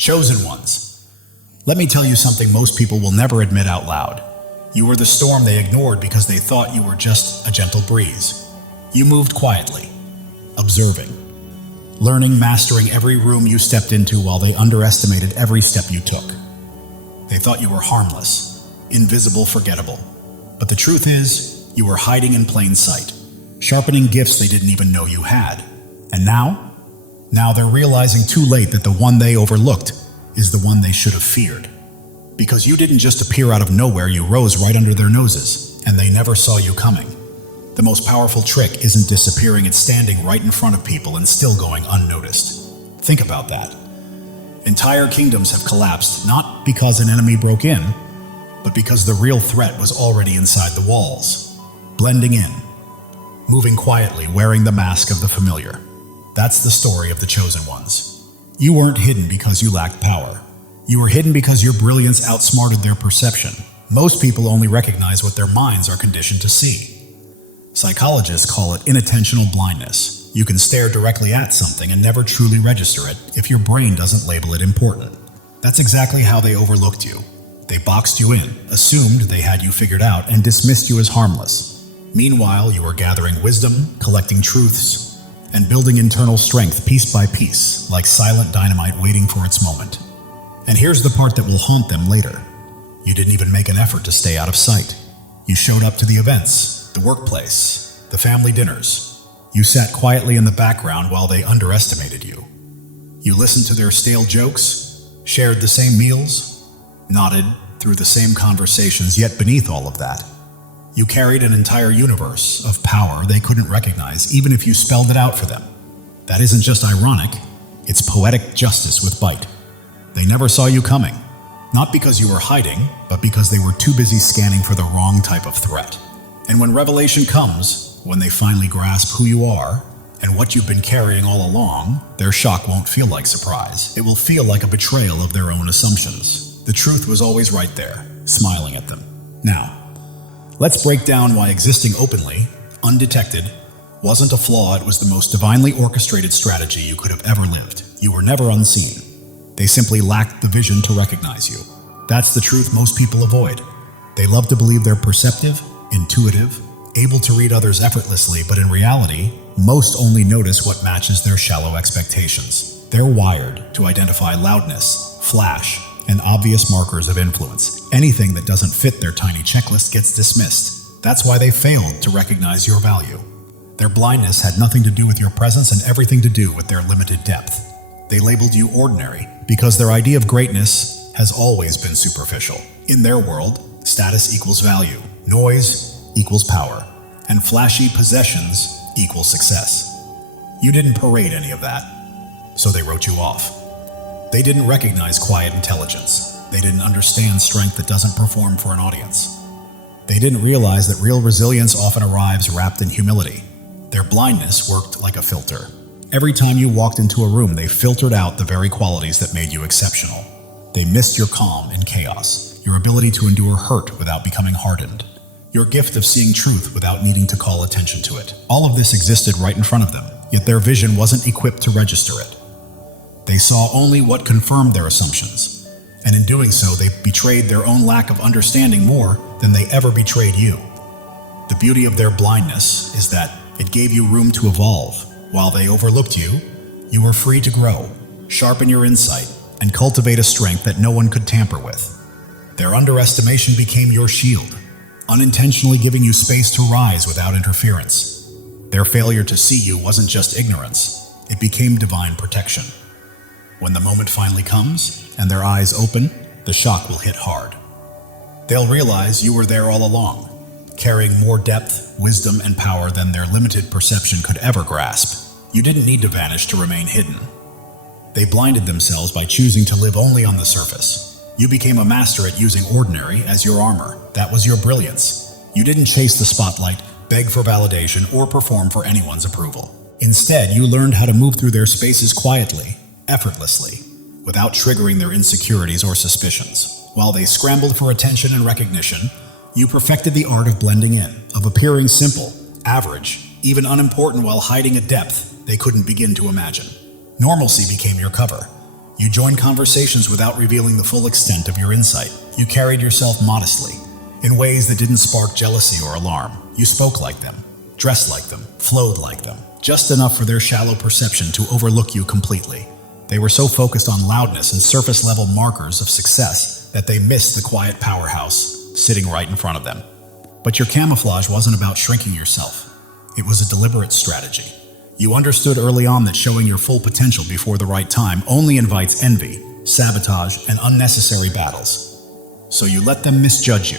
Chosen ones. Let me tell you something most people will never admit out loud. You were the storm they ignored because they thought you were just a gentle breeze. You moved quietly, observing, learning, mastering every room you stepped into while they underestimated every step you took. They thought you were harmless, invisible, forgettable. But the truth is, you were hiding in plain sight, sharpening gifts they didn't even know you had. And now they're realizing too late that the one they overlooked is the one they should have feared. Because you didn't just appear out of nowhere, you rose right under their noses, and they never saw you coming. The most powerful trick isn't disappearing, it's standing right in front of people and still going unnoticed. Think about that. Entire kingdoms have collapsed, not because an enemy broke in, but because the real threat was already inside the walls, blending in, moving quietly, wearing the mask of the familiar. That's the story of the chosen ones. You weren't hidden because you lacked power. You were hidden because your brilliance outsmarted their perception. Most people only recognize what their minds are conditioned to see. Psychologists call it inattentional blindness. You can stare directly at something and never truly register it if your brain doesn't label it important. That's exactly how they overlooked you. They boxed you in, assumed they had you figured out, and dismissed you as harmless. Meanwhile, you were gathering wisdom, collecting truths, and building internal strength piece by piece, like silent dynamite waiting for its moment. And here's the part that will haunt them later. You didn't even make an effort to stay out of sight. You showed up to the events, the workplace, the family dinners. You sat quietly in the background while they underestimated you. You listened to their stale jokes, shared the same meals, nodded through the same conversations, yet beneath all of that, you carried an entire universe of power they couldn't recognize, even if you spelled it out for them. That isn't just ironic, it's poetic justice with bite. They never saw you coming, not because you were hiding, but because they were too busy scanning for the wrong type of threat. And when revelation comes, when they finally grasp who you are and what you've been carrying all along, their shock won't feel like surprise. It will feel like a betrayal of their own assumptions. The truth was always right there, smiling at them. Now, let's break down why existing openly, undetected, wasn't a flaw. It was the most divinely orchestrated strategy you could have ever lived. You were never unseen. They simply lacked the vision to recognize you. That's the truth most people avoid. They love to believe they're perceptive, intuitive, able to read others effortlessly, but in reality, most only notice what matches their shallow expectations. They're wired to identify loudness, flash, and obvious markers of influence. Anything that doesn't fit their tiny checklist gets dismissed. That's why they failed to recognize your value. Their blindness had nothing to do with your presence and everything to do with their limited depth. They labeled you ordinary because their idea of greatness has always been superficial. In their world, status equals value, noise equals power, and flashy possessions equals success. You didn't parade any of that, so they wrote you off. They didn't recognize quiet intelligence. They didn't understand strength that doesn't perform for an audience. They didn't realize that real resilience often arrives wrapped in humility. Their blindness worked like a filter. Every time you walked into a room, they filtered out the very qualities that made you exceptional. They missed your calm in chaos, your ability to endure hurt without becoming hardened, your gift of seeing truth without needing to call attention to it. All of this existed right in front of them, yet their vision wasn't equipped to register it. They saw only what confirmed their assumptions, and in doing so, they betrayed their own lack of understanding more than they ever betrayed you. The beauty of their blindness is that it gave you room to evolve. While they overlooked you, you were free to grow, sharpen your insight, and cultivate a strength that no one could tamper with. Their underestimation became your shield, unintentionally giving you space to rise without interference. Their failure to see you wasn't just ignorance, it became divine protection. When the moment finally comes, and their eyes open, the shock will hit hard. They'll realize you were there all along, carrying more depth, wisdom, and power than their limited perception could ever grasp. You didn't need to vanish to remain hidden. They blinded themselves by choosing to live only on the surface. You became a master at using ordinary as your armor. That was your brilliance. You didn't chase the spotlight, beg for validation, or perform for anyone's approval. Instead, you learned how to move through their spaces quietly, effortlessly, without triggering their insecurities or suspicions. While they scrambled for attention and recognition, you perfected the art of blending in, of appearing simple, average, even unimportant while hiding a depth they couldn't begin to imagine. Normalcy became your cover. You joined conversations without revealing the full extent of your insight. You carried yourself modestly, in ways that didn't spark jealousy or alarm. You spoke like them, dressed like them, flowed like them, just enough for their shallow perception to overlook you completely. They were so focused on loudness and surface-level markers of success that they missed the quiet powerhouse sitting right in front of them. But your camouflage wasn't about shrinking yourself. It was a deliberate strategy. You understood early on that showing your full potential before the right time only invites envy, sabotage, and unnecessary battles. So you let them misjudge you.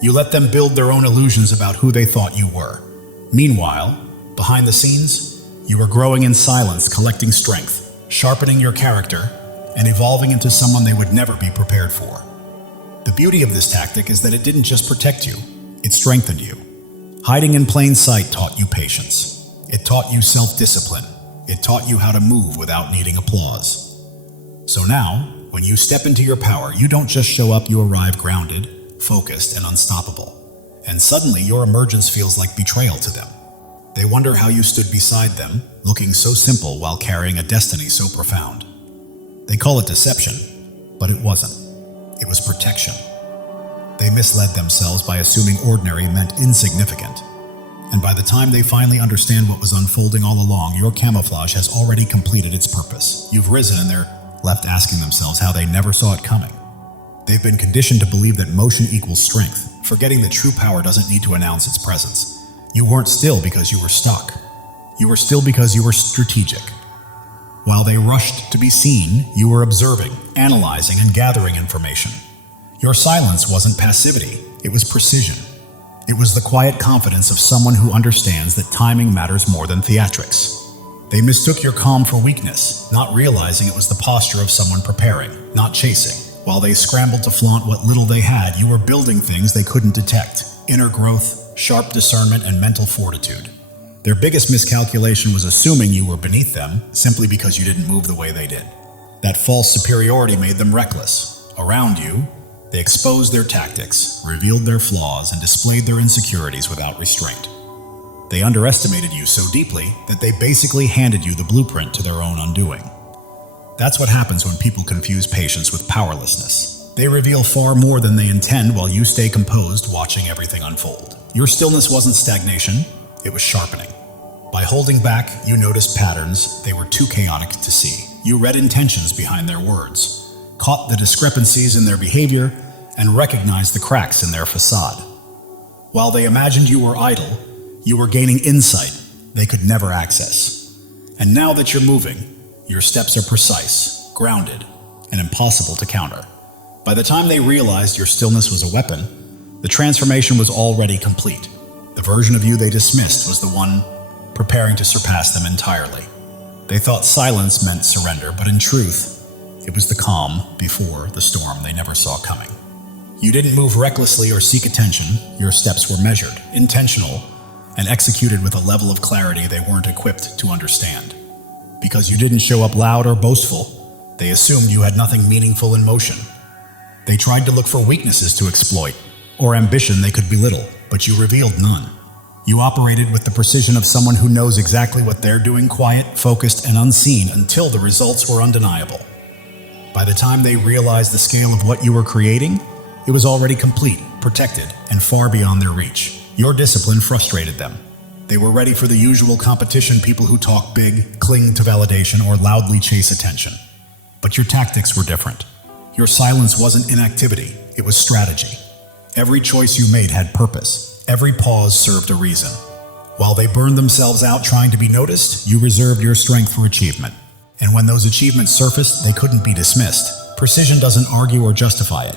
You let them build their own illusions about who they thought you were. Meanwhile, behind the scenes, you were growing in silence, collecting strength, sharpening your character, and evolving into someone they would never be prepared for. The beauty of this tactic is that it didn't just protect you, it strengthened you. Hiding in plain sight taught you patience. It taught you self-discipline. It taught you how to move without needing applause. So now, when you step into your power, you don't just show up, you arrive grounded, focused, and unstoppable. And suddenly, your emergence feels like betrayal to them. They wonder how you stood beside them, looking so simple while carrying a destiny so profound. They call it deception, but it wasn't. It was protection. They misled themselves by assuming ordinary meant insignificant. And by the time they finally understand what was unfolding all along, your camouflage has already completed its purpose. You've risen and they're left asking themselves how they never saw it coming. They've been conditioned to believe that motion equals strength, forgetting that true power doesn't need to announce its presence. You weren't still because you were stuck. You were still because you were strategic. While they rushed to be seen, you were observing, analyzing, and gathering information. Your silence wasn't passivity, it was precision. It was the quiet confidence of someone who understands that timing matters more than theatrics. They mistook your calm for weakness, not realizing it was the posture of someone preparing, not chasing. While they scrambled to flaunt what little they had, you were building things they couldn't detect: inner growth, sharp discernment, and mental fortitude. Their biggest miscalculation was assuming you were beneath them simply because you didn't move the way they did. That false superiority made them reckless. Around you, they exposed their tactics, revealed their flaws, and displayed their insecurities without restraint. They underestimated you so deeply that they basically handed you the blueprint to their own undoing. That's what happens when people confuse patience with powerlessness. They reveal far more than they intend while you stay composed, watching everything unfold. Your stillness wasn't stagnation, it was sharpening. By holding back, you noticed patterns they were too chaotic to see. You read intentions behind their words, caught the discrepancies in their behavior, and recognized the cracks in their facade. While they imagined you were idle, you were gaining insight they could never access. And now that you're moving, your steps are precise, grounded, and impossible to counter. By the time they realized your stillness was a weapon, the transformation was already complete. The version of you they dismissed was the one preparing to surpass them entirely. They thought silence meant surrender, but in truth, it was the calm before the storm they never saw coming. You didn't move recklessly or seek attention. Your steps were measured, intentional, and executed with a level of clarity they weren't equipped to understand. Because you didn't show up loud or boastful, they assumed you had nothing meaningful in motion. They tried to look for weaknesses to exploit, or ambition they could belittle, but you revealed none. You operated with the precision of someone who knows exactly what they're doing, quiet, focused, and unseen until the results were undeniable. By the time they realized the scale of what you were creating, it was already complete, protected, and far beyond their reach. Your discipline frustrated them. They were ready for the usual competition, people who talk big, cling to validation, or loudly chase attention. But your tactics were different. Your silence wasn't inactivity, it was strategy. Every choice you made had purpose. Every pause served a reason. While they burned themselves out trying to be noticed, you reserved your strength for achievement. And when those achievements surfaced, they couldn't be dismissed. Precision doesn't argue or justify it.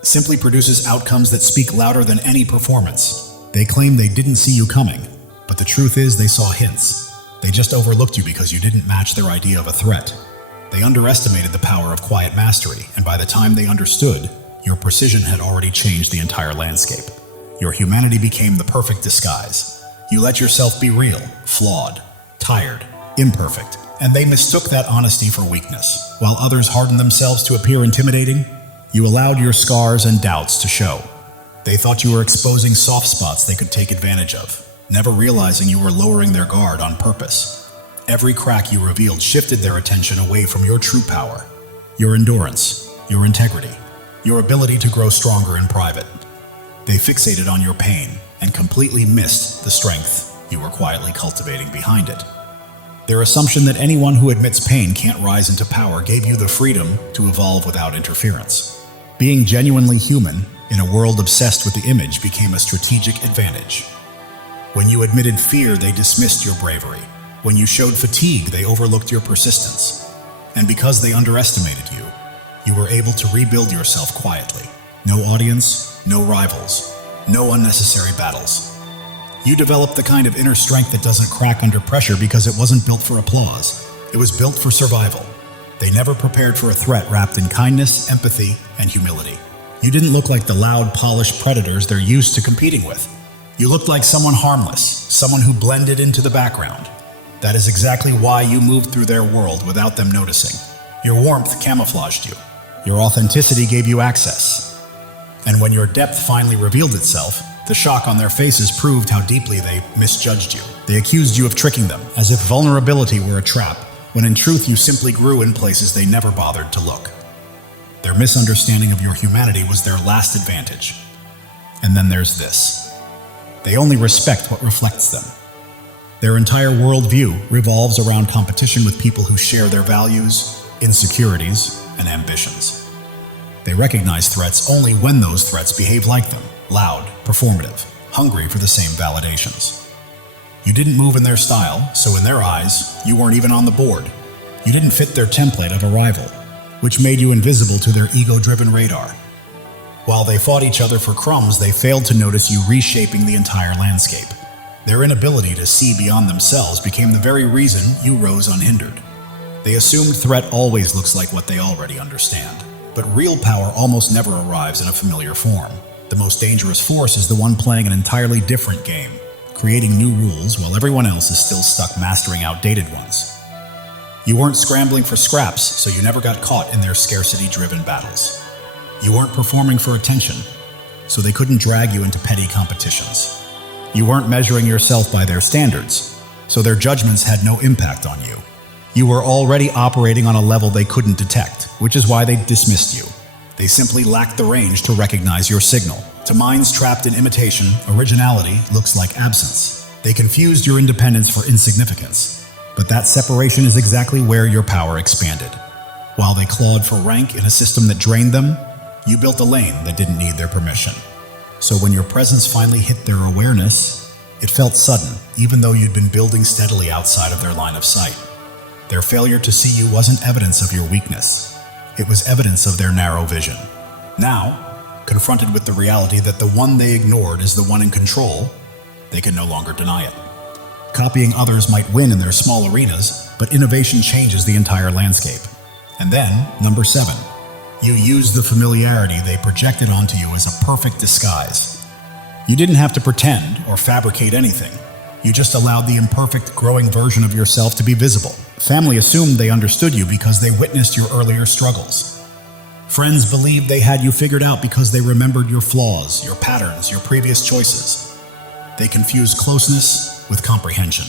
It simply produces outcomes that speak louder than any performance. They claim they didn't see you coming, but the truth is they saw hints. They just overlooked you because you didn't match their idea of a threat. They underestimated the power of quiet mastery, and by the time they understood, your precision had already changed the entire landscape. Your humanity became the perfect disguise. You let yourself be real, flawed, tired, imperfect, and they mistook that honesty for weakness. While others hardened themselves to appear intimidating, you allowed your scars and doubts to show. They thought you were exposing soft spots they could take advantage of, never realizing you were lowering their guard on purpose. Every crack you revealed shifted their attention away from your true power. your endurance, your integrity, your ability to grow stronger in private. They fixated on your pain and completely missed the strength you were quietly cultivating behind it. Their assumption that anyone who admits pain can't rise into power gave you the freedom to evolve without interference. Being genuinely human in a world obsessed with the image became a strategic advantage. When you admitted fear, they dismissed your bravery. When you showed fatigue, they overlooked your persistence. And because they underestimated you, you were able to rebuild yourself quietly. No audience, no rivals, no unnecessary battles. You developed the kind of inner strength that doesn't crack under pressure because it wasn't built for applause. It was built for survival. They never prepared for a threat wrapped in kindness, empathy, and humility. You didn't look like the loud, polished predators they're used to competing with. You looked like someone harmless, someone who blended into the background. That is exactly why you moved through their world without them noticing. Your warmth camouflaged you. Your authenticity gave you access. And when your depth finally revealed itself, the shock on their faces proved how deeply they misjudged you. They accused you of tricking them, as if vulnerability were a trap, when in truth you simply grew in places they never bothered to look. Their misunderstanding of your humanity was their last advantage. And then there's this. They only respect what reflects them. Their entire worldview revolves around competition with people who share their values, insecurities, and ambitions. They recognize threats only when those threats behave like them, loud, performative, hungry for the same validations. You didn't move in their style, so in their eyes, you weren't even on the board. You didn't fit their template of a rival, which made you invisible to their ego-driven radar. While they fought each other for crumbs, they failed to notice you reshaping the entire landscape. Their inability to see beyond themselves became the very reason you rose unhindered. They assumed threat always looks like what they already understand. But real power almost never arrives in a familiar form. The most dangerous force is the one playing an entirely different game, creating new rules while everyone else is still stuck mastering outdated ones. You weren't scrambling for scraps, so you never got caught in their scarcity-driven battles. You weren't performing for attention, so they couldn't drag you into petty competitions. You weren't measuring yourself by their standards, so their judgments had no impact on you. You were already operating on a level they couldn't detect, which is why they dismissed you. They simply lacked the range to recognize your signal. To minds trapped in imitation, originality looks like absence. They confused your independence for insignificance. But that separation is exactly where your power expanded. While they clawed for rank in a system that drained them, you built a lane that didn't need their permission. So when your presence finally hit their awareness, it felt sudden, even though you'd been building steadily outside of their line of sight. Their failure to see you wasn't evidence of your weakness. It was evidence of their narrow vision. Now, confronted with the reality that the one they ignored is the one in control, they can no longer deny it. Copying others might win in their small arenas, but innovation changes the entire landscape. And then, number 7, you used the familiarity they projected onto you as a perfect disguise. You didn't have to pretend or fabricate anything. You just allowed the imperfect, growing version of yourself to be visible. Family assumed they understood you because they witnessed your earlier struggles. Friends believed they had you figured out because they remembered your flaws, your patterns, your previous choices. They confused closeness with comprehension.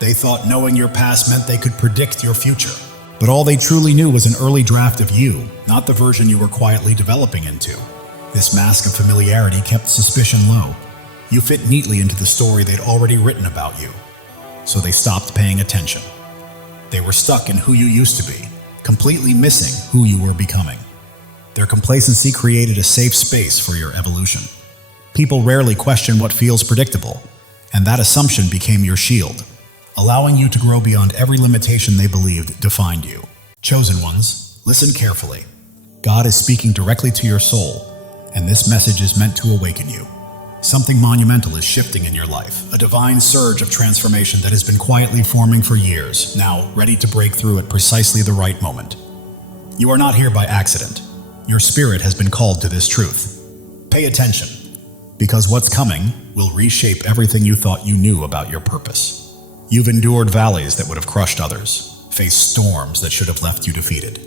They thought knowing your past meant they could predict your future. But all they truly knew was an early draft of you, not the version you were quietly developing into. This mask of familiarity kept suspicion low. You fit neatly into the story they'd already written about you. So they stopped paying attention. They were stuck in who you used to be, completely missing who you were becoming. Their complacency created a safe space for your evolution. People rarely question what feels predictable, and that assumption became your shield, allowing you to grow beyond every limitation they believed defined you. Chosen ones, listen carefully. God is speaking directly to your soul, and this message is meant to awaken you. Something monumental is shifting in your life, a divine surge of transformation that has been quietly forming for years, now ready to break through at precisely the right moment. You are not here by accident. Your spirit has been called to this truth. Pay attention, because what's coming will reshape everything you thought you knew about your purpose. You've endured valleys that would have crushed others, faced storms that should have left you defeated.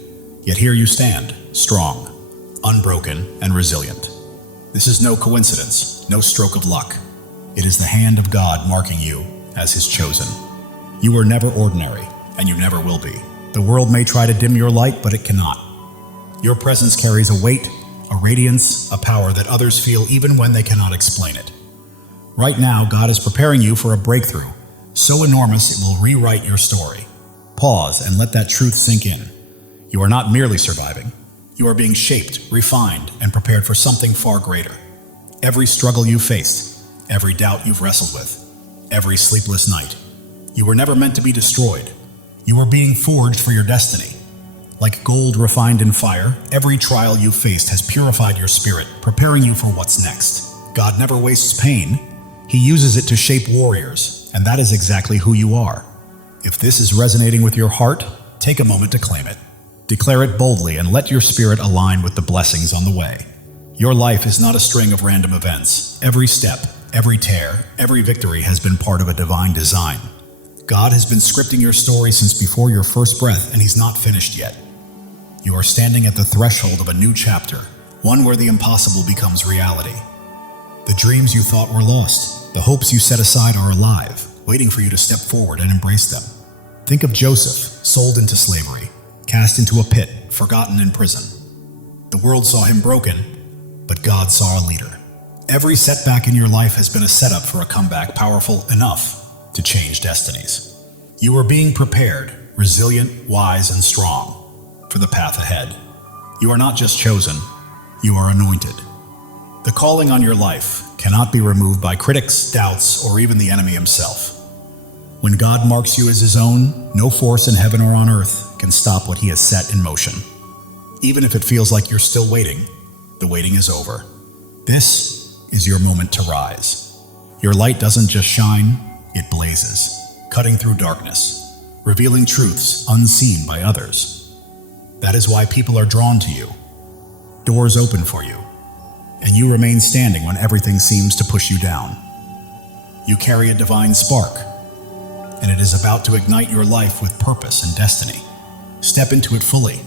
Yet here you stand, strong, unbroken, and resilient. This is no coincidence, no stroke of luck. It is the hand of God marking you as His chosen. You were never ordinary, and you never will be. The world may try to dim your light, but it cannot. Your presence carries a weight, a radiance, a power that others feel even when they cannot explain it. Right now, God is preparing you for a breakthrough, so enormous it will rewrite your story. Pause and let that truth sink in. You are not merely surviving. You are being shaped, refined, and prepared for something far greater. Every struggle you faced, every doubt you've wrestled with, every sleepless night. You were never meant to be destroyed. You were being forged for your destiny. Like gold refined in fire, every trial you faced has purified your spirit, preparing you for what's next. God never wastes pain. He uses it to shape warriors, and that is exactly who you are. If this is resonating with your heart, take a moment to claim it. Declare it boldly and let your spirit align with the blessings on the way. Your life is not a string of random events. Every step, every tear, every victory has been part of a divine design. God has been scripting your story since before your first breath, and He's not finished yet. You are standing at the threshold of a new chapter, one where the impossible becomes reality. The dreams you thought were lost, the hopes you set aside are alive, waiting for you to step forward and embrace them. Think of Joseph, sold into slavery, cast into a pit, forgotten in prison. The world saw him broken, but God saw a leader. Every setback in your life has been a setup for a comeback powerful enough to change destinies. You are being prepared, resilient, wise, and strong for the path ahead. You are not just chosen, you are anointed. The calling on your life cannot be removed by critics, doubts, or even the enemy himself. When God marks you as His own, no force in heaven or on earth can stop what He has set in motion. Even if it feels like you're still waiting, the waiting is over. This is your moment to rise. Your light doesn't just shine, it blazes, cutting through darkness, revealing truths unseen by others. That is why people are drawn to you. Doors open for you, and you remain standing when everything seems to push you down. You carry a divine spark, and it is about to ignite your life with purpose and destiny. Step into it fully,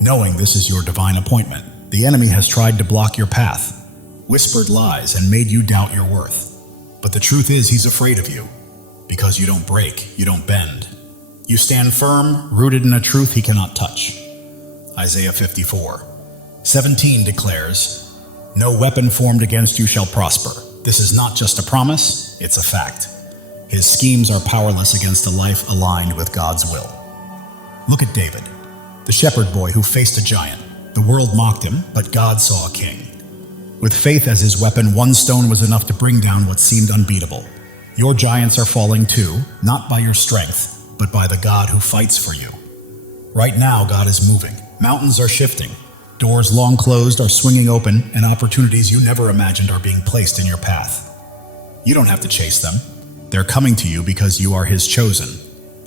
knowing this is your divine appointment. The enemy has tried to block your path, whispered lies, and made you doubt your worth. But the truth is, he's afraid of you, because you don't break, you don't bend. You stand firm, rooted in a truth he cannot touch. Isaiah 54:17 declares, "No weapon formed against you shall prosper." This is not just a promise, it's a fact. His schemes are powerless against a life aligned with God's will. Look at David, the shepherd boy who faced a giant. The world mocked him, but God saw a king. With faith as his weapon, one stone was enough to bring down what seemed unbeatable. Your giants are falling too, not by your strength, but by the God who fights for you. Right now, God is moving. Mountains are shifting. Doors long closed are swinging open, and opportunities you never imagined are being placed in your path. You don't have to chase them. They're coming to you because you are His chosen,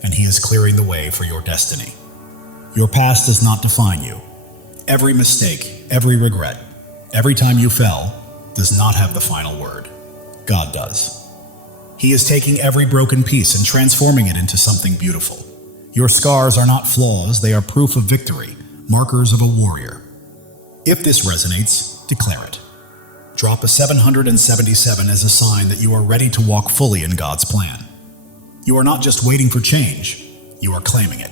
and He is clearing the way for your destiny. Your past does not define you. Every mistake, every regret, every time you fell, does not have the final word. God does. He is taking every broken piece and transforming it into something beautiful. Your scars are not flaws, they are proof of victory, markers of a warrior. If this resonates, declare it. Drop a 777 as a sign that you are ready to walk fully in God's plan. You are not just waiting for change, you are claiming it.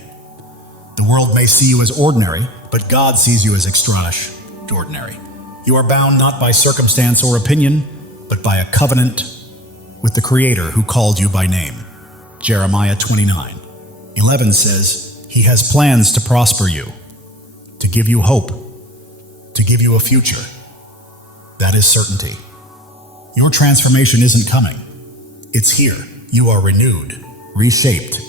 The world may see you as ordinary, but God sees you as extraordinary. You are bound not by circumstance or opinion, but by a covenant with the Creator who called you by name. Jeremiah 29:11 says, "He has plans to prosper you, to give you hope, to give you a future." That is certainty. Your transformation isn't coming. It's here. You are renewed, reshaped,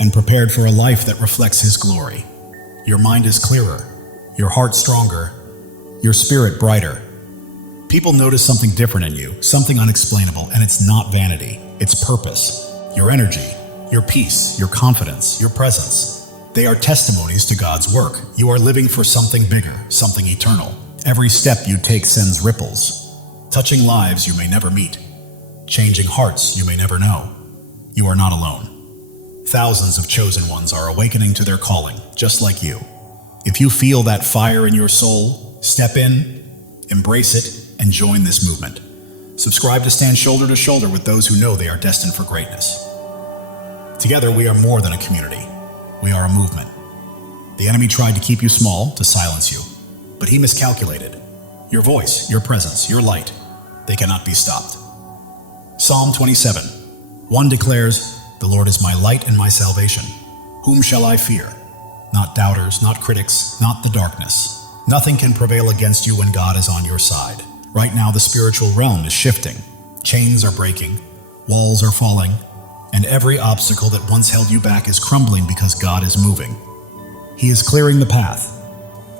and prepared for a life that reflects His glory. Your mind is clearer, your heart stronger, your spirit brighter. People notice something different in you, something unexplainable, and it's not vanity, it's purpose. Your energy, your peace, your confidence, your presence. They are testimonies to God's work. You are living for something bigger, something eternal. Every step you take sends ripples, touching lives you may never meet, changing hearts you may never know. You are not alone. Thousands of chosen ones are awakening to their calling, just like you. If you feel that fire in your soul, step in, embrace it, and join this movement. Subscribe to stand shoulder to shoulder with those who know they are destined for greatness. Together, we are more than a community. We are a movement. The enemy tried to keep you small, to silence you. But he miscalculated. Your voice, your presence, your light, they cannot be stopped. Psalm 27. 1 declares, "The Lord is my light and my salvation. Whom shall I fear?" Not doubters, not critics, not the darkness. Nothing can prevail against you when God is on your side. Right now, the spiritual realm is shifting. Chains are breaking, walls are falling, and every obstacle that once held you back is crumbling because God is moving. He is clearing the path,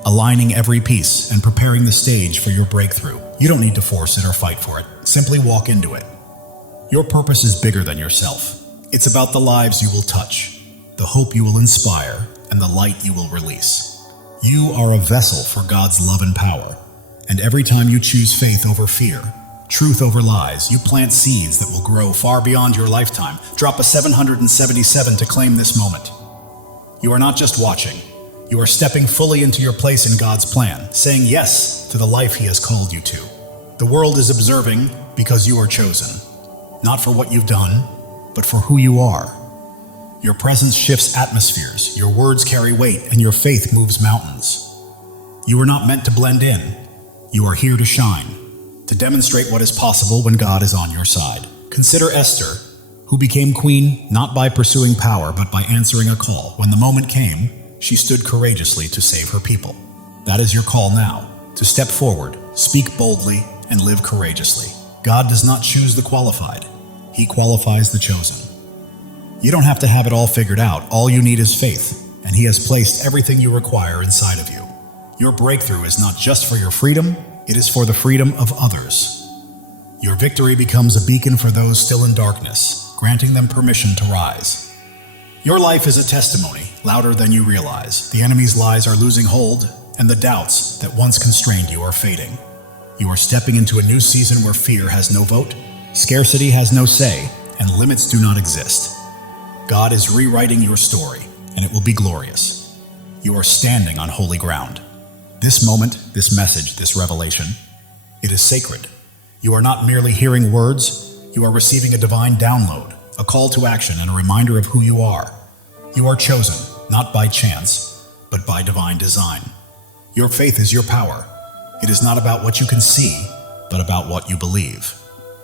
aligning every piece and preparing the stage for your breakthrough. You don't need to force it or fight for it. Simply walk into it. Your purpose is bigger than yourself. It's about the lives you will touch, the hope you will inspire, and the light you will release. You are a vessel for God's love and power. And every time you choose faith over fear, truth over lies, you plant seeds that will grow far beyond your lifetime. Drop a 777 to claim this moment. You are not just watching. You are stepping fully into your place in God's plan, saying yes to the life He has called you to. The world is observing because you are chosen, not for what you've done, but for who you are. Your presence shifts atmospheres, your words carry weight, and your faith moves mountains. You are not meant to blend in. You are here to shine, to demonstrate what is possible when God is on your side. Consider Esther, who became queen not by pursuing power, but by answering a call. When the moment came, she stood courageously to save her people. That is your call now, to step forward, speak boldly, and live courageously. God does not choose the qualified. He qualifies the chosen. You don't have to have it all figured out. All you need is faith, and He has placed everything you require inside of you. Your breakthrough is not just for your freedom, it is for the freedom of others. Your victory becomes a beacon for those still in darkness, granting them permission to rise. Your life is a testimony, louder than you realize. The enemy's lies are losing hold, and the doubts that once constrained you are fading. You are stepping into a new season where fear has no vote, scarcity has no say, and limits do not exist. God is rewriting your story, and it will be glorious. You are standing on holy ground. This moment, this message, this revelation, it is sacred. You are not merely hearing words, you are receiving a divine download, a call to action, and a reminder of who you are. You are chosen, not by chance, but by divine design. Your faith is your power. It is not about what you can see, but about what you believe.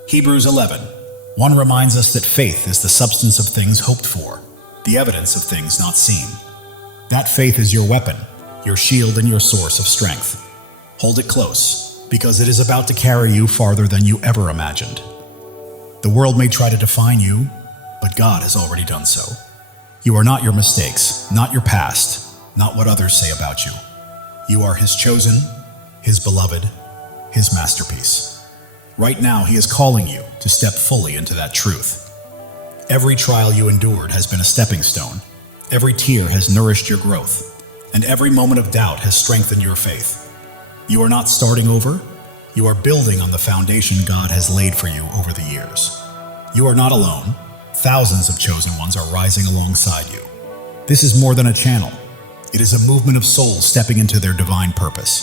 Hebrews 11:1 reminds us that faith is the substance of things hoped for, the evidence of things not seen. That faith is your weapon, your shield, and your source of strength. Hold it close, because it is about to carry you farther than you ever imagined. The world may try to define you, but God has already done so. You are not your mistakes, not your past, not what others say about you. You are His chosen, His beloved, His masterpiece. Right now, He is calling you to step fully into that truth. Every trial you endured has been a stepping stone. Every tear has nourished your growth, and every moment of doubt has strengthened your faith. You are not starting over. You are building on the foundation God has laid for you over the years. You are not alone. Thousands of chosen ones are rising alongside you. This is more than a channel. It is a movement of souls stepping into their divine purpose.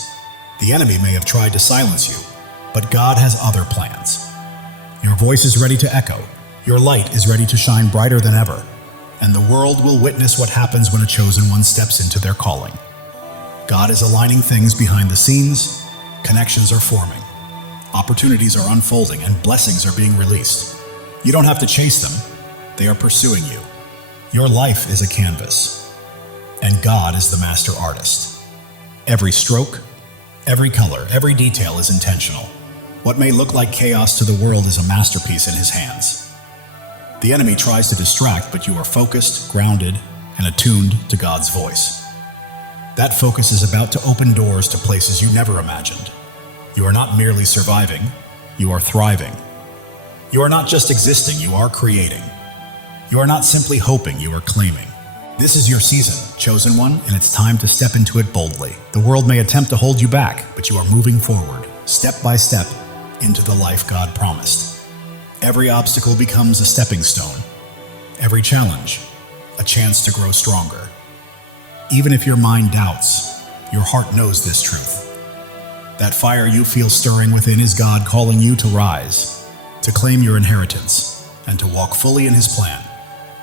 The enemy may have tried to silence you, but God has other plans. Your voice is ready to echo. Your light is ready to shine brighter than ever. And the world will witness what happens when a chosen one steps into their calling. God is aligning things behind the scenes. Connections are forming. Opportunities are unfolding, and blessings are being released. You don't have to chase them. They are pursuing you. Your life is a canvas, and God is the master artist. Every stroke, every color, every detail is intentional. What may look like chaos to the world is a masterpiece in His hands. The enemy tries to distract, but you are focused, grounded, and attuned to God's voice. That focus is about to open doors to places you never imagined. You are not merely surviving, you are thriving. You are not just existing, you are creating. You are not simply hoping, you are claiming. This is your season, chosen one, and it's time to step into it boldly. The world may attempt to hold you back, but you are moving forward, step by step, into the life God promised. Every obstacle becomes a stepping stone. Every challenge, a chance to grow stronger. Even if your mind doubts, your heart knows this truth. That fire you feel stirring within is God calling you to rise, to claim your inheritance, and to walk fully in His plan.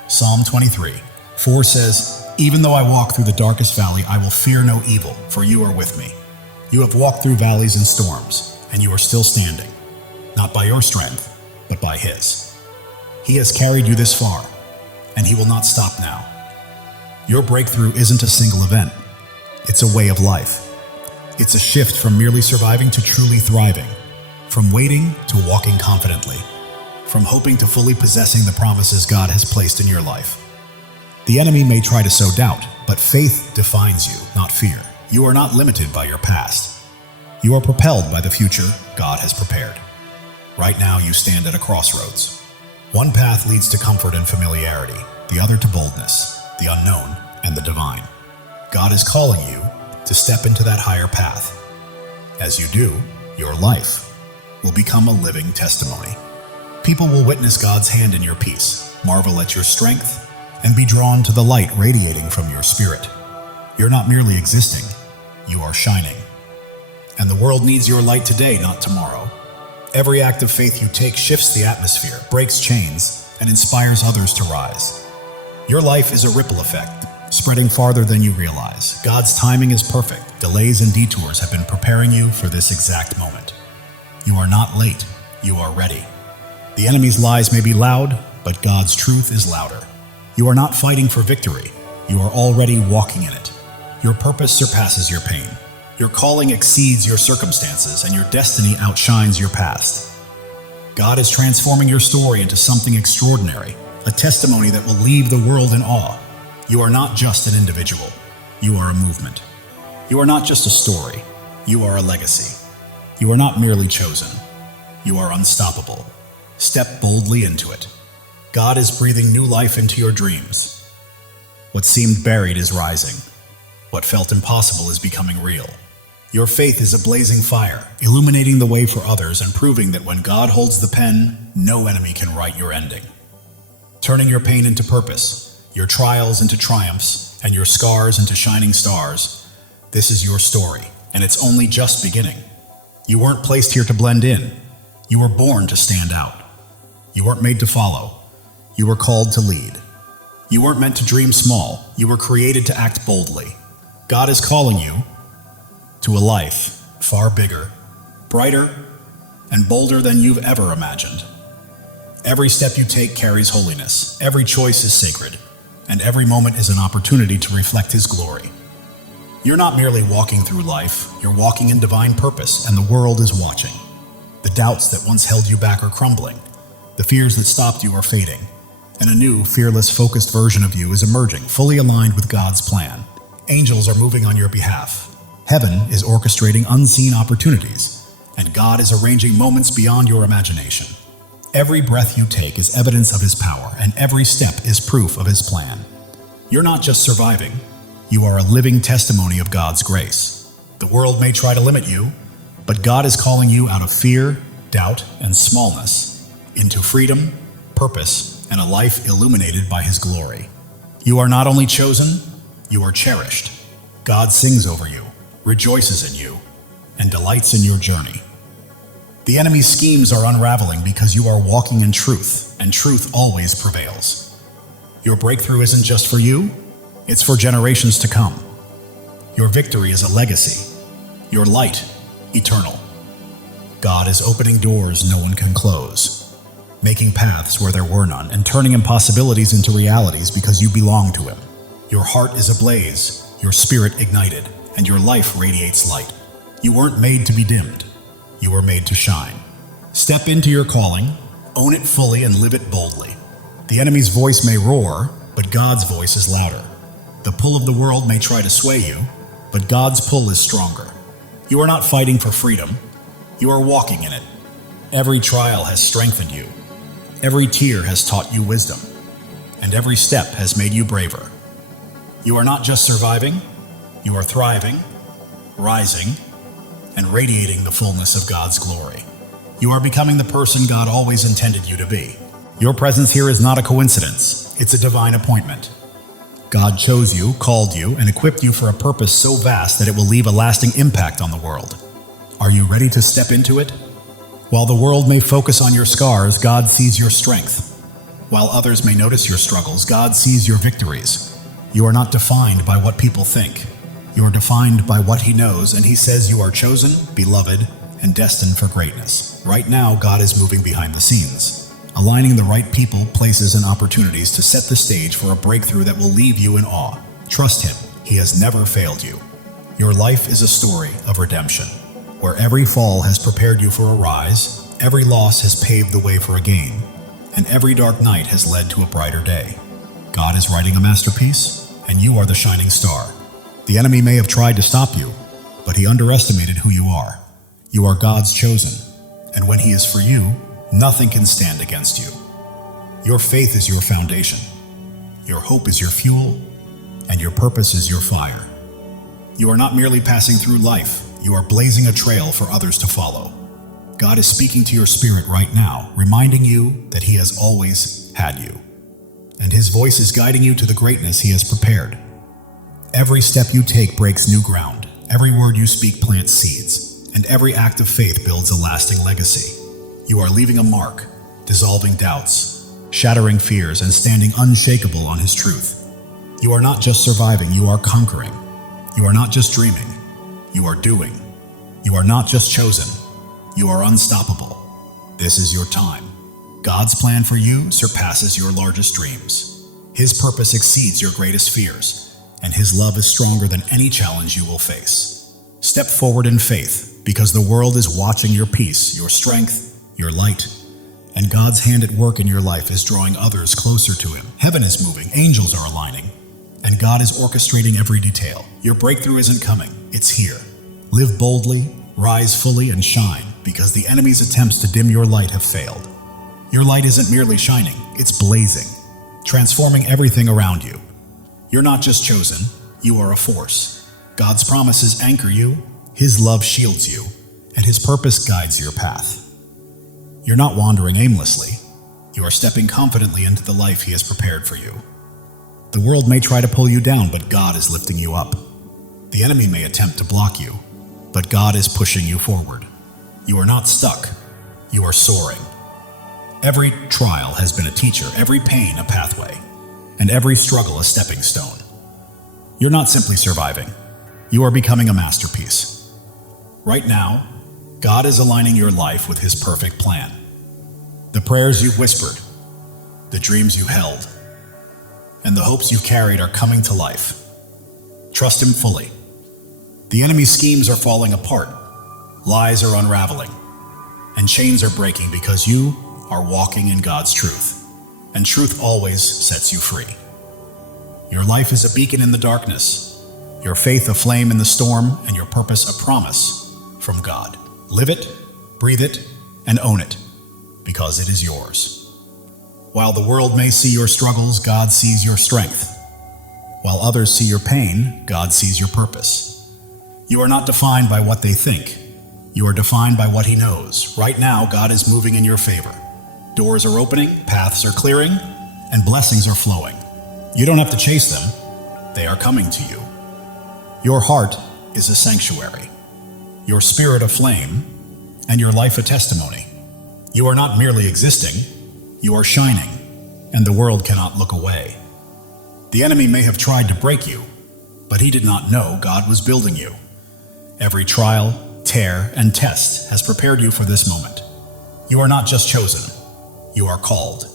Psalm 23:4 says, "Even though I walk through the darkest valley, I will fear no evil, for you are with me. You have walked through valleys and storms, and you are still standing, not by your strength, but by His. He has carried you this far, and He will not stop now. Your breakthrough isn't a single event. It's a way of life. It's a shift from merely surviving to truly thriving, from waiting to walking confidently, from hoping to fully possessing the promises God has placed in your life. The enemy may try to sow doubt, but faith defines you, not fear. You are not limited by your past. You are propelled by the future God has prepared. Right now you stand at a crossroads. One path leads to comfort and familiarity, the other to boldness, the unknown, and the divine. God is calling you to step into that higher path. As you do, your life will become a living testimony. People will witness God's hand in your peace, marvel at your strength, and be drawn to the light radiating from your spirit. You're not merely existing, you are shining. And the world needs your light today, not tomorrow. Every act of faith you take shifts the atmosphere, breaks chains, and inspires others to rise. Your life is a ripple effect, spreading farther than you realize. God's timing is perfect. Delays and detours have been preparing you for this exact moment. You are not late, you are ready. The enemy's lies may be loud, but God's truth is louder. You are not fighting for victory, you are already walking in it. Your purpose surpasses your pain. Your calling exceeds your circumstances, and your destiny outshines your past. God is transforming your story into something extraordinary, a testimony that will leave the world in awe. You are not just an individual, you are a movement. You are not just a story, you are a legacy. You are not merely chosen, you are unstoppable. Step boldly into it. God is breathing new life into your dreams. What seemed buried is rising. What felt impossible is becoming real. Your faith is a blazing fire, illuminating the way for others and proving that when God holds the pen, no enemy can write your ending. Turning your pain into purpose, your trials into triumphs, and your scars into shining stars, this is your story, and it's only just beginning. You weren't placed here to blend in. You were born to stand out. You weren't made to follow. You were called to lead. You weren't meant to dream small. You were created to act boldly. God is calling you to a life far bigger, brighter, and bolder than you've ever imagined. Every step you take carries holiness. Every choice is sacred, and every moment is an opportunity to reflect His glory. You're not merely walking through life, you're walking in divine purpose, and the world is watching. The doubts that once held you back are crumbling. The fears that stopped you are fading, and a new, fearless, focused version of you is emerging, fully aligned with God's plan. Angels are moving on your behalf. Heaven is orchestrating unseen opportunities, and God is arranging moments beyond your imagination. Every breath you take is evidence of His power, and every step is proof of His plan. You're not just surviving, you are a living testimony of God's grace. The world may try to limit you, but God is calling you out of fear, doubt, and smallness into freedom, purpose, and a life illuminated by His glory. You are not only chosen, you are cherished. God sings over you, rejoices in you, and delights in your journey. The enemy's schemes are unraveling because you are walking in truth, and truth always prevails. Your breakthrough isn't just for you, it's for generations to come. Your victory is a legacy, your light eternal. God is opening doors no one can close, making paths where there were none, and turning impossibilities into realities because you belong to Him. Your heart is ablaze, your spirit ignited, and your life radiates light. You weren't made to be dimmed. You were made to shine. Step into your calling, own it fully, and live it boldly. The enemy's voice may roar, but God's voice is louder. The pull of the world may try to sway you, but God's pull is stronger. You are not fighting for freedom. You are walking in it. Every trial has strengthened you. Every tear has taught you wisdom. And every step has made you braver. You are not just surviving, you are thriving, rising, and radiating the fullness of God's glory. You are becoming the person God always intended you to be. Your presence here is not a coincidence, it's a divine appointment. God chose you, called you, and equipped you for a purpose so vast that it will leave a lasting impact on the world. Are you ready to step into it? While the world may focus on your scars, God sees your strength. While others may notice your struggles, God sees your victories. You are not defined by what people think. You are defined by what He knows, and He says you are chosen, beloved, and destined for greatness. Right now, God is moving behind the scenes, aligning the right people, places, and opportunities to set the stage for a breakthrough that will leave you in awe. Trust Him. He has never failed you. Your life is a story of redemption, where every fall has prepared you for a rise, every loss has paved the way for a gain, and every dark night has led to a brighter day. God is writing a masterpiece, and you are the shining star. The enemy may have tried to stop you, but he underestimated who you are. You are God's chosen, and when He is for you, nothing can stand against you. Your faith is your foundation. Your hope is your fuel, and your purpose is your fire. You are not merely passing through life, you are blazing a trail for others to follow. God is speaking to your spirit right now, reminding you that He has always had you, and His voice is guiding you to the greatness He has prepared. Every step you take breaks new ground, every word you speak plants seeds, and every act of faith builds a lasting legacy. You are leaving a mark, dissolving doubts, shattering fears, and standing unshakable on His truth. You are not just surviving, you are conquering. You are not just dreaming, you are doing. You are not just chosen, you are unstoppable. This is your time. God's plan for you surpasses your largest dreams. His purpose exceeds your greatest fears, and His love is stronger than any challenge you will face. Step forward in faith, because the world is watching your peace, your strength, your light, and God's hand at work in your life is drawing others closer to Him. Heaven is moving, angels are aligning, and God is orchestrating every detail. Your breakthrough isn't coming, it's here. Live boldly, rise fully, and shine, because the enemy's attempts to dim your light have failed. Your light isn't merely shining, it's blazing, transforming everything around you. You're not just chosen, you are a force. God's promises anchor you, His love shields you, and His purpose guides your path. You're not wandering aimlessly, you are stepping confidently into the life He has prepared for you. The world may try to pull you down, but God is lifting you up. The enemy may attempt to block you, but God is pushing you forward. You are not stuck, you are soaring. Every trial has been a teacher, every pain a pathway, and every struggle a stepping stone. You're not simply surviving, you are becoming a masterpiece. Right now, God is aligning your life with His perfect plan. The prayers you've whispered, the dreams you held, and the hopes you've carried are coming to life. Trust Him fully. The enemy's schemes are falling apart, lies are unraveling, and chains are breaking because you are walking in God's truth, and truth always sets you free. Your life is a beacon in the darkness, your faith a flame in the storm, and your purpose a promise from God. Live it, breathe it, and own it, because it is yours. While the world may see your struggles, God sees your strength. While others see your pain, God sees your purpose. You are not defined by what they think. You are defined by what He knows. Right now, God is moving in your favor. Doors are opening, paths are clearing, and blessings are flowing. You don't have to chase them. They are coming to you. Your heart is a sanctuary, your spirit a flame, and your life a testimony. You are not merely existing, you are shining, and the world cannot look away. The enemy may have tried to break you, but he did not know God was building you. Every trial, tear, and test has prepared you for this moment. You are not just chosen, you are called.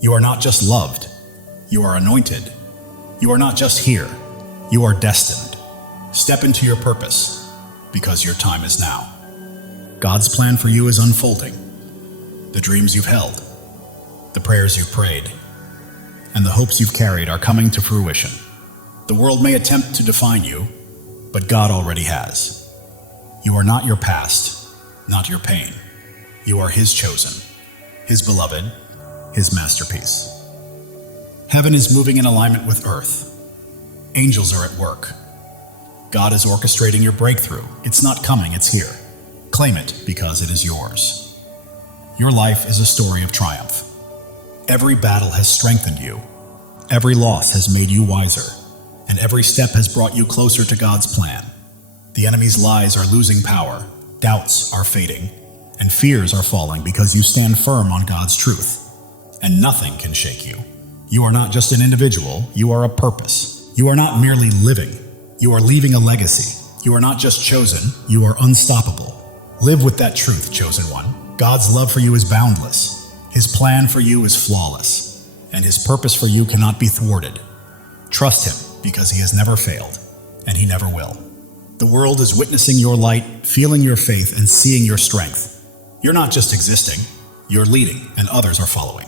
You are not just loved, you are anointed. You are not just here, you are destined. Step into your purpose, because your time is now. God's plan for you is unfolding. The dreams you've held, the prayers you've prayed, and the hopes you've carried are coming to fruition. The world may attempt to define you, but God already has. You are not your past, not your pain. You are His chosen, His beloved, His masterpiece. Heaven is moving in alignment with earth. Angels are at work. God is orchestrating your breakthrough. It's not coming, it's here. Claim it because it is yours. Your life is a story of triumph. Every battle has strengthened you. Every loss has made you wiser. And every step has brought you closer to God's plan. The enemy's lies are losing power, doubts are fading, and fears are falling because you stand firm on God's truth. And nothing can shake you. You are not just an individual, you are a purpose. You are not merely living, You are leaving a legacy. You are not just chosen, you are unstoppable. Live with that truth, chosen one. God's love for you is boundless. His plan for you is flawless. And his purpose for you cannot be thwarted. Trust him, because he has never failed, and he never will. The world is witnessing your light, feeling your faith, and seeing your strength. You're not just existing, you're leading, and others are following.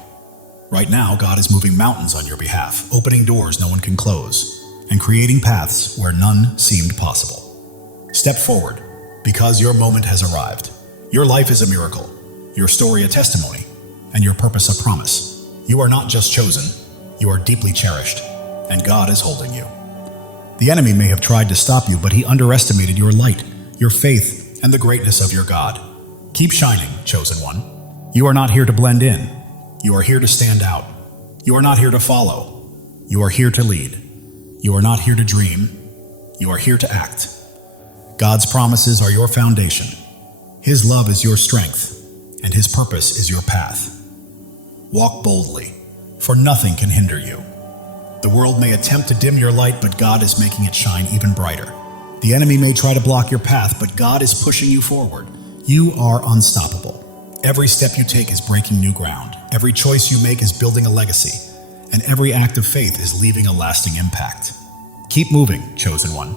Right now, God is moving mountains on your behalf, opening doors no one can close, and creating paths where none seemed possible. Step forward, because your moment has arrived. Your life is a miracle, your story a testimony, and your purpose a promise. You are not just chosen, you are deeply cherished, and God is holding you. The enemy may have tried to stop you, but he underestimated your light, your faith, and the greatness of your God. Keep shining, chosen one. You are not here to blend in. You are here to stand out. You are not here to follow. You are here to lead. You are not here to dream. You are here to act. God's promises are your foundation. His love is your strength, and his purpose is your path. Walk boldly, for nothing can hinder you. The world may attempt to dim your light, but God is making it shine even brighter. The enemy may try to block your path, but God is pushing you forward. You are unstoppable. Every step you take is breaking new ground. Every choice you make is building a legacy, and every act of faith is leaving a lasting impact. Keep moving, chosen one.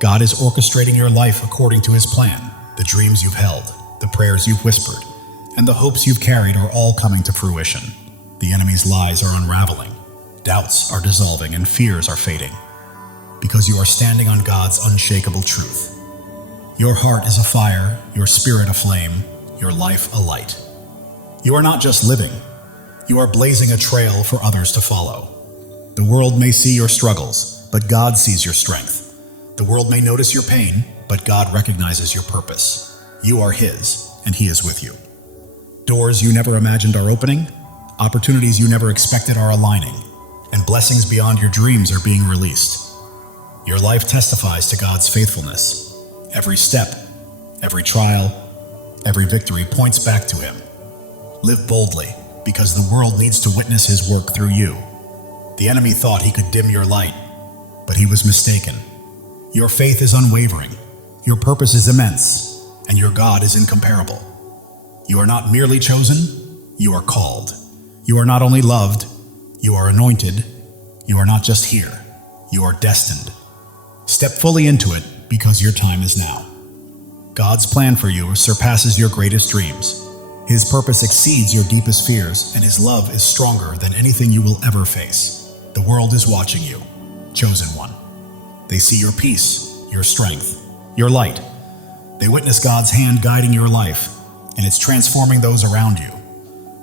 God is orchestrating your life according to his plan. The dreams you've held, the prayers you've whispered, and the hopes you've carried are all coming to fruition. The enemy's lies are unraveling. Doubts are dissolving and fears are fading, because you are standing on God's unshakable truth. Your heart is a fire, your spirit a flame, your life a light. You are not just living, you are blazing a trail for others to follow. The world may see your struggles, but God sees your strength. The world may notice your pain, but God recognizes your purpose. You are his, and he is with you. Doors you never imagined are opening, opportunities you never expected are aligning, and blessings beyond your dreams are being released. Your life testifies to God's faithfulness. Every step, every trial, every victory points back to him. Live boldly, because the world needs to witness his work through you. The enemy thought he could dim your light, but he was mistaken. Your faith is unwavering, your purpose is immense, and your God is incomparable. You are not merely chosen, you are called. You are not only loved, you are anointed. You are not just here, you are destined. Step fully into it, because your time is now. God's plan for you surpasses your greatest dreams. His purpose exceeds your deepest fears, and his love is stronger than anything you will ever face. The world is watching you, chosen one. They see your peace, your strength, your light. They witness God's hand guiding your life, and it's transforming those around you.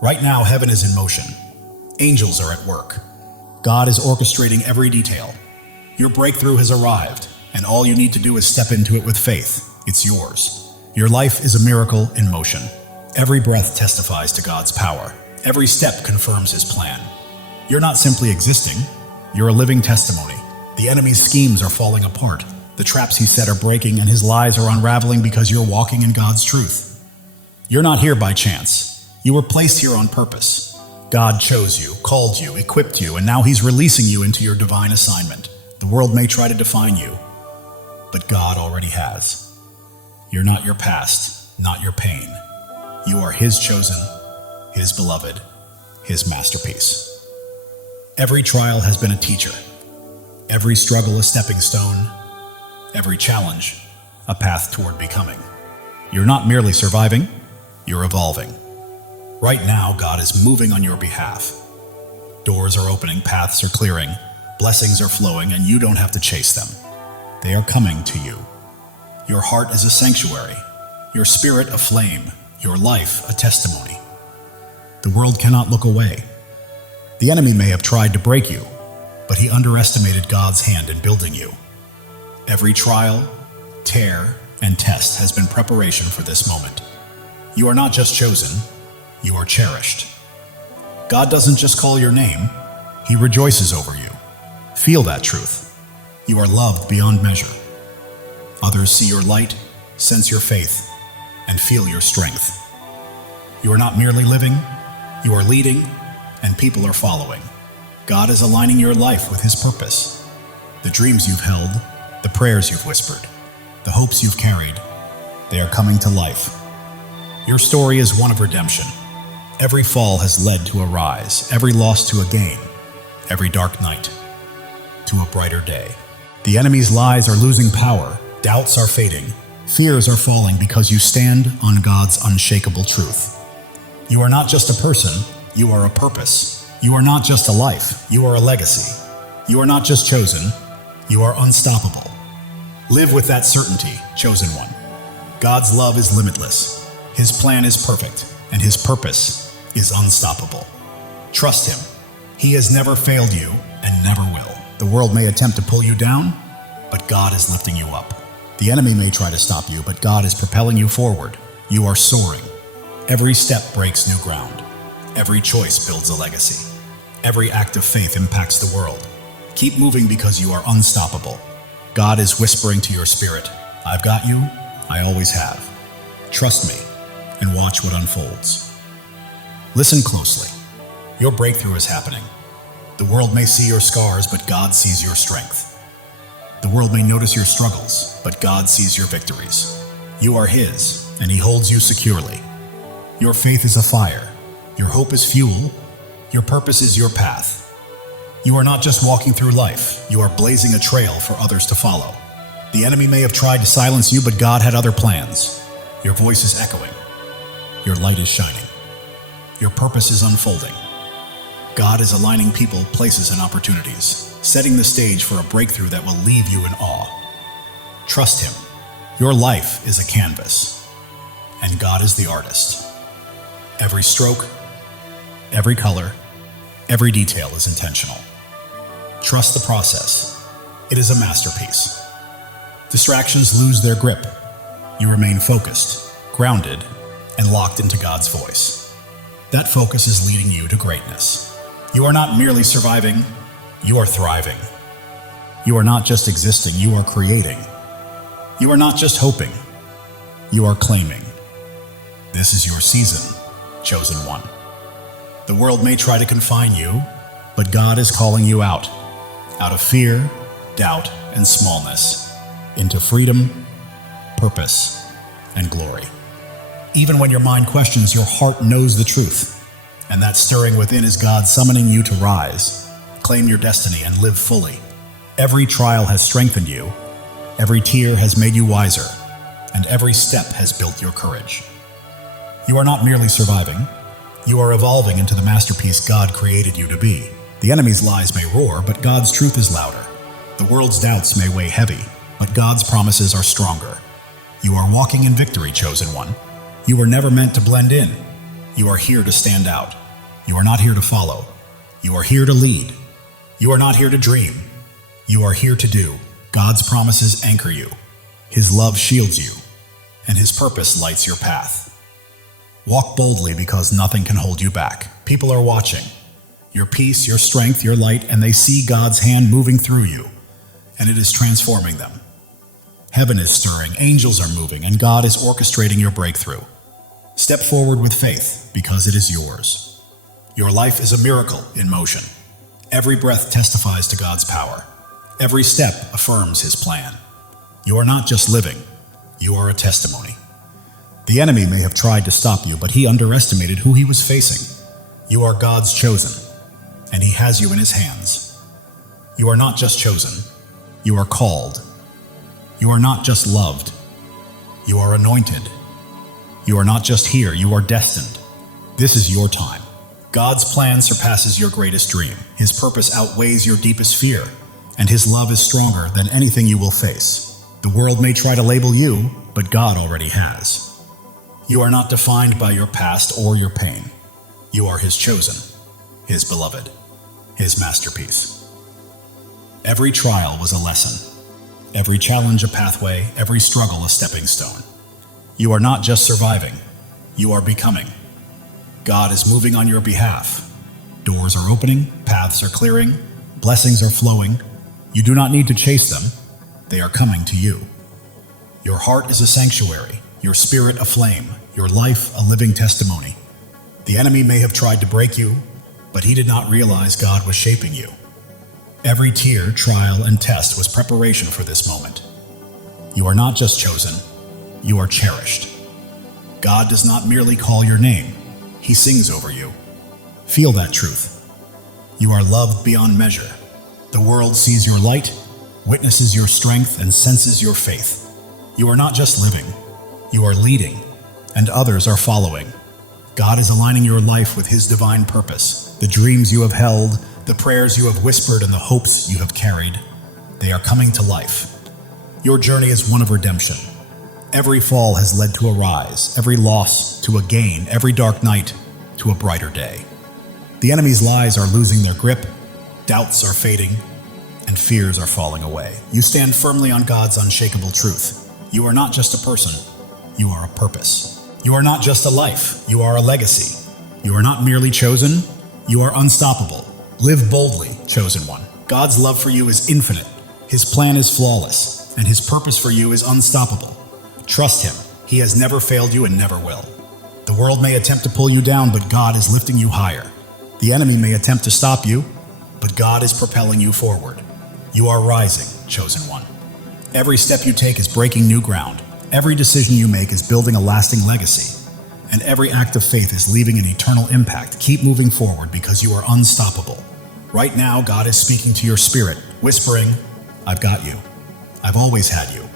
Right now, heaven is in motion. Angels are at work. God is orchestrating every detail. Your breakthrough has arrived, and all you need to do is step into it with faith. It's yours. Your life is a miracle in motion. Every breath testifies to God's power. Every step confirms his plan. You're not simply existing, you're a living testimony. The enemy's schemes are falling apart. The traps he set are breaking, and his lies are unraveling because you're walking in God's truth. You're not here by chance. You were placed here on purpose. God chose you, called you, equipped you, and now he's releasing you into your divine assignment. The world may try to define you, but God already has. You're not your past, not your pain. You are his chosen, his beloved, his masterpiece. Every trial has been a teacher. Every struggle a stepping stone. Every challenge a path toward becoming. You're not merely surviving, you're evolving. Right now, God is moving on your behalf. Doors are opening, paths are clearing, blessings are flowing, and you don't have to chase them. They are coming to you. Your heart is a sanctuary, your spirit a flame, your life a testimony. The world cannot look away. The enemy may have tried to break you, but he underestimated God's hand in building you. Every trial, tear, and test has been preparation for this moment. You are not just chosen, you are cherished. God doesn't just call your name, he rejoices over you. Feel that truth. You are loved beyond measure. Others see your light, sense your faith, and feel your strength. You are not merely living, you are leading, and people are following. God is aligning your life with his purpose. The dreams you've held, The prayers you've whispered, the hopes you've carried, they are coming to life. Your story is one of redemption. Every fall has led to a rise, every loss to a gain, every dark night to a brighter day. The enemy's lies are losing power, doubts are fading, fears are falling because you stand on God's unshakable truth. You are not just a person, you are a purpose. You are not just a life, you are a legacy. You are not just chosen, you are unstoppable. Live with that certainty, chosen one. God's love is limitless, His plan is perfect, and His purpose is unstoppable. Trust Him. He has never failed you and never will. The world may attempt to pull you down, but God is lifting you up. The enemy may try to stop you, but God is propelling you forward. You are soaring. Every step breaks new ground. Every choice builds a legacy. Every act of faith impacts the world. Keep moving because you are unstoppable. God is whispering to your spirit, I've got you, I always have. Trust me, and watch what unfolds. Listen closely. Your breakthrough is happening. The world may see your scars, but God sees your strength. The world may notice your struggles, but God sees your victories. You are His, and He holds you securely. Your faith is a fire. Your hope is fuel. Your purpose is your path. You are not just walking through life, you are blazing a trail for others to follow. The enemy may have tried to silence you, but God had other plans. Your voice is echoing. Your light is shining. Your purpose is unfolding. God is aligning people, places, and opportunities, setting the stage for a breakthrough that will leave you in awe. Trust Him. Your life is a canvas, and God is the artist. Every stroke, every color, every detail is intentional. Trust the process. It is a masterpiece. Distractions lose their grip. You remain focused, grounded, and locked into God's voice. That focus is leading you to greatness. You are not merely surviving, you are thriving. You are not just existing, you are creating. You are not just hoping, you are claiming. This is your season, chosen one. The world may try to confine you, but God is calling you out of fear, doubt, and smallness, into freedom, purpose, and glory. Even when your mind questions, your heart knows the truth. And that stirring within is God summoning you to rise, claim your destiny, and live fully. Every trial has strengthened you, every tear has made you wiser, and every step has built your courage. You are not merely surviving, you are evolving into the masterpiece God created you to be. The enemy's lies may roar, but God's truth is louder. The world's doubts may weigh heavy, but God's promises are stronger. You are walking in victory, chosen one. You were never meant to blend in. You are here to stand out. You are not here to follow. You are here to lead. You are not here to dream. You are here to do. God's promises anchor you. His love shields you, and His purpose lights your path. Walk boldly because nothing can hold you back. People are watching. Your peace, your strength, your light, and they see God's hand moving through you, and it is transforming them. Heaven is stirring, angels are moving, and God is orchestrating your breakthrough. Step forward with faith because it is yours. Your life is a miracle in motion. Every breath testifies to God's power. Every step affirms His plan. You are not just living, you are a testimony. The enemy may have tried to stop you, but he underestimated who he was facing. You are God's chosen, and He has you in His hands. You are not just chosen, you are called. You are not just loved, you are anointed. You are not just here, you are destined. This is your time. God's plan surpasses your greatest dream. His purpose outweighs your deepest fear, and His love is stronger than anything you will face. The world may try to label you, but God already has. You are not defined by your past or your pain. You are His chosen, His beloved, His masterpiece. Every trial was a lesson. Every challenge a pathway, every struggle a stepping stone. You are not just surviving, you are becoming. God is moving on your behalf. Doors are opening, paths are clearing, blessings are flowing. You do not need to chase them, they are coming to you. Your heart is a sanctuary, your spirit a flame, your life a living testimony. The enemy may have tried to break you, but he did not realize God was shaping you. Every tear, trial, and test was preparation for this moment. You are not just chosen, you are cherished. God does not merely call your name, He sings over you. Feel that truth. You are loved beyond measure. The world sees your light, witnesses your strength, and senses your faith. You are not just living, you are leading, and others are following. God is aligning your life with His divine purpose. The dreams you have held, the prayers you have whispered, and the hopes you have carried, they are coming to life. Your journey is one of redemption. Every fall has led to a rise, every loss to a gain, every dark night to a brighter day. The enemy's lies are losing their grip, doubts are fading, and fears are falling away. You stand firmly on God's unshakable truth. You are not just a person, you are a purpose. You are not just a life, you are a legacy. You are not merely chosen, you are unstoppable. Live boldly, chosen one. God's love for you is infinite. His plan is flawless, and His purpose for you is unstoppable. Trust Him. He has never failed you and never will. The world may attempt to pull you down, but God is lifting you higher. The enemy may attempt to stop you, but God is propelling you forward. You are rising, chosen one. Every step you take is breaking new ground. Every decision you make is building a lasting legacy. And every act of faith is leaving an eternal impact. Keep moving forward because you are unstoppable. Right now, God is speaking to your spirit, whispering, I've got you. I've always had you.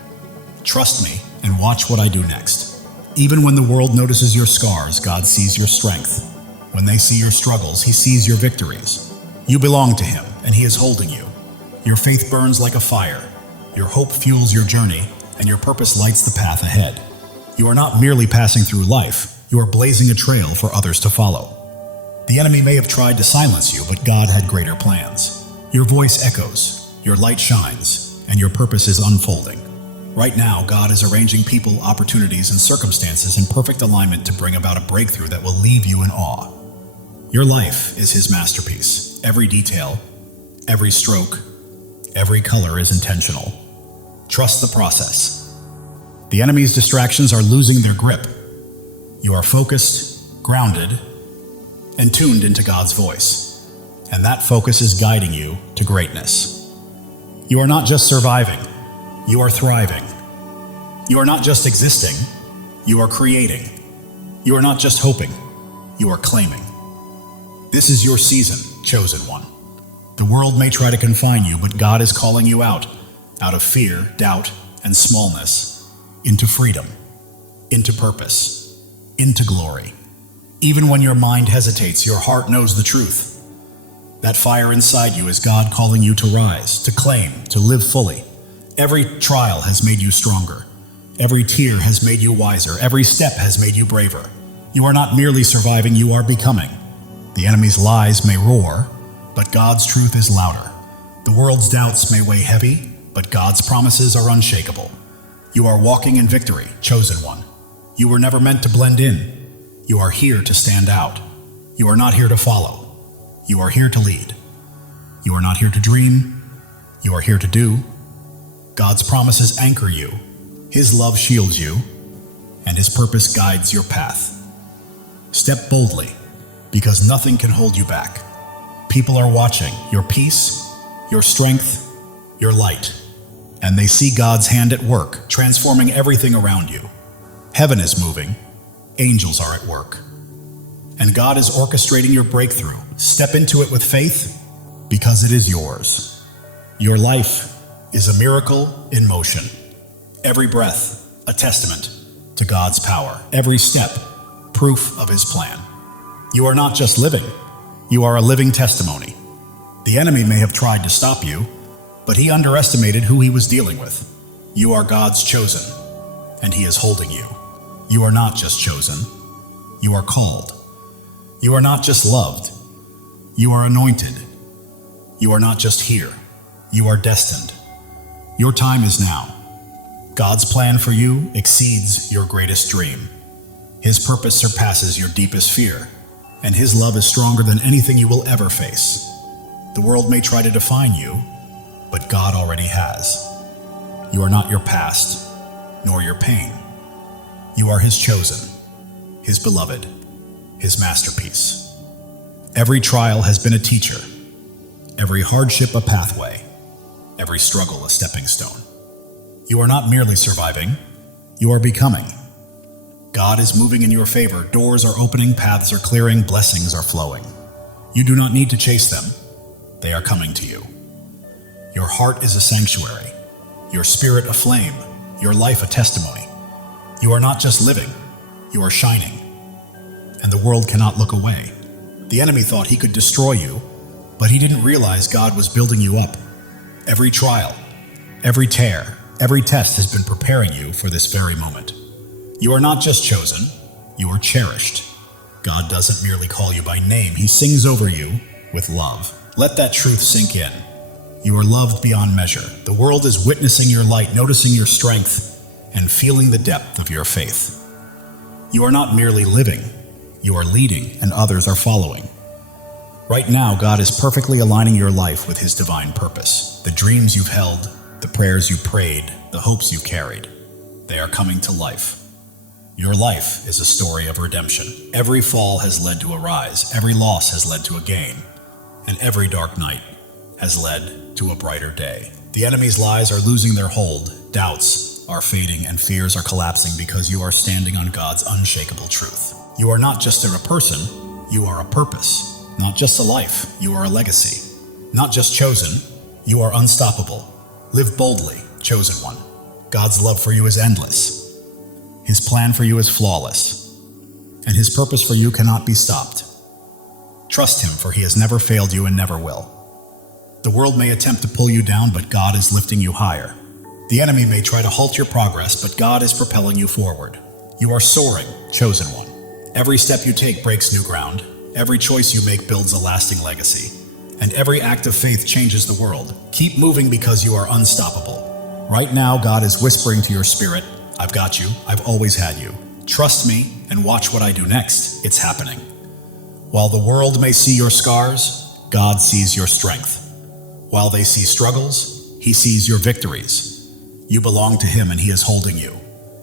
Trust me and watch what I do next. Even when the world notices your scars, God sees your strength. When they see your struggles, He sees your victories. You belong to Him, and He is holding you. Your faith burns like a fire. Your hope fuels your journey, and your purpose lights the path ahead. You are not merely passing through life, you are blazing a trail for others to follow. The enemy may have tried to silence you, but God had greater plans. Your voice echoes, your light shines, and your purpose is unfolding. Right now, God is arranging people, opportunities, and circumstances in perfect alignment to bring about a breakthrough that will leave you in awe. Your life is His masterpiece. Every detail, every stroke, every color is intentional. Trust the process. The enemy's distractions are losing their grip. You are focused, grounded, and tuned into God's voice. And that focus is guiding you to greatness. You are not just surviving, you are thriving. You are not just existing, you are creating. You are not just hoping, you are claiming. This is your season, chosen one. The world may try to confine you, but God is calling you out of fear, doubt, and smallness, into freedom, into purpose, into glory. Even when your mind hesitates, your heart knows the truth. That fire inside you is God calling you to rise, to claim, to live fully. Every trial has made you stronger. Every tear has made you wiser. Every step has made you braver. You are not merely surviving, you are becoming. The enemy's lies may roar, but God's truth is louder. The world's doubts may weigh heavy, but God's promises are unshakable. You are walking in victory, chosen one. You were never meant to blend in. You are here to stand out. You are not here to follow. You are here to lead. You are not here to dream. You are here to do. God's promises anchor you. His love shields you, and His purpose guides your path. Step boldly, because nothing can hold you back. People are watching your peace, your strength, your light, and they see God's hand at work, transforming everything around you. Heaven is moving, angels are at work, and God is orchestrating your breakthrough. Step into it with faith, because it is yours. Your life is a miracle in motion. Every breath, a testament to God's power. Every step, proof of His plan. You are not just living, you are a living testimony. The enemy may have tried to stop you, but he underestimated who he was dealing with. You are God's chosen, and He is holding you. You are not just chosen, you are called. You are not just loved, you are anointed. You are not just here, you are destined. Your time is now. God's plan for you exceeds your greatest dream. His purpose surpasses your deepest fear, and His love is stronger than anything you will ever face. The world may try to define you, but God already has. You are not your past, nor your pain. You are His chosen, His beloved, His masterpiece. Every trial has been a teacher. every hardship a pathway, every struggle a stepping stone. You are not merely surviving, you are becoming. God is moving in your favor, doors are opening, paths are clearing, blessings are flowing. You do not need to chase them, they are coming to you. Your heart is a sanctuary, your spirit a flame, your life a testimony. You are not just living, you are shining. And the world cannot look away. The enemy thought he could destroy you, but he didn't realize God was building you up. Every trial, every tear, every test has been preparing you for this very moment. You are not just chosen, you are cherished. God doesn't merely call you by name, he sings over you with love. Let that truth sink in. You are loved beyond measure. The world is witnessing your light, noticing your strength, and feeling the depth of your faith. You are not merely living, you are leading, and others are following. Right now, God is perfectly aligning your life with his divine purpose. The dreams you've held, the prayers you prayed, the hopes you carried, they are coming to life. Your life is a story of redemption. Every fall has led to a rise, every loss has led to a gain, and every dark night has led to a brighter day. The enemy's lies are losing their hold, doubts are fading, and fears are collapsing because you are standing on God's unshakable truth. You are not just a person, you are a purpose. Not just a life, you are a legacy. Not just chosen, you are unstoppable. Live boldly, chosen one. God's love for you is endless. His plan for you is flawless, and his purpose for you cannot be stopped. Trust him, for he has never failed you and never will. The world may attempt to pull you down, but God is lifting you higher. The enemy may try to halt your progress, but God is propelling you forward. You are soaring, chosen one. Every step you take breaks new ground. Every choice you make builds a lasting legacy. And every act of faith changes the world. Keep moving because you are unstoppable. Right now, God is whispering to your spirit, I've got you, I've always had you. Trust me and watch what I do next. It's happening. While the world may see your scars, God sees your strength. While they see struggles, he sees your victories. You belong to him and he is holding you.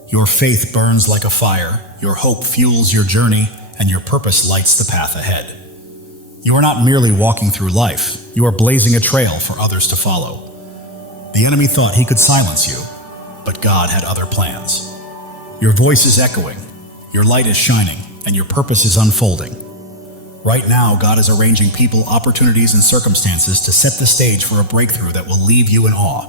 Your faith burns like a fire, your hope fuels your journey, and your purpose lights the path ahead. You are not merely walking through life, you are blazing a trail for others to follow. The enemy thought he could silence you, but God had other plans. Your voice is echoing, your light is shining, and your purpose is unfolding. Right now, God is arranging people, opportunities, and circumstances to set the stage for a breakthrough that will leave you in awe.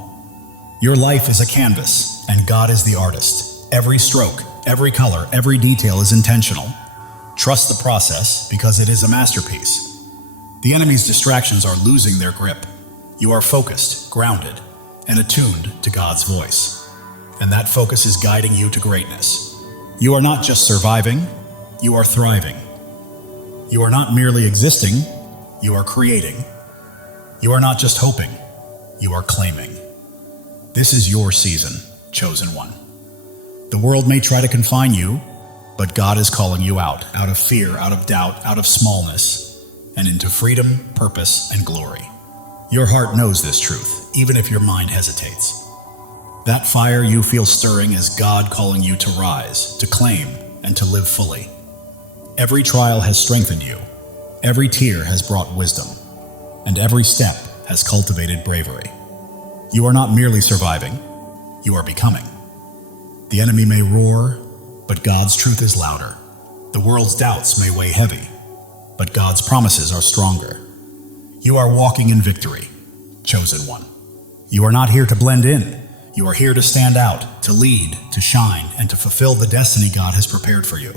Your life is a canvas, and God is the artist. Every stroke, every color, every detail is intentional. Trust the process because it is a masterpiece. The enemy's distractions are losing their grip. You are focused, grounded, and attuned to God's voice. And that focus is guiding you to greatness. You are not just surviving, you are thriving. You are not merely existing, you are creating. You are not just hoping, you are claiming. This is your season, chosen one. The world may try to confine you, but God is calling you out of fear, out of doubt, out of smallness, and into freedom, purpose, and glory. Your heart knows this truth, even if your mind hesitates. That fire you feel stirring is God calling you to rise, to claim, and to live fully. Every trial has strengthened you, every tear has brought wisdom, and every step has cultivated bravery. You are not merely surviving, you are becoming. The enemy may roar, but God's truth is louder. The world's doubts may weigh heavy, but God's promises are stronger. You are walking in victory, chosen one. You are not here to blend in. You are here to stand out, to lead, to shine, and to fulfill the destiny God has prepared for you.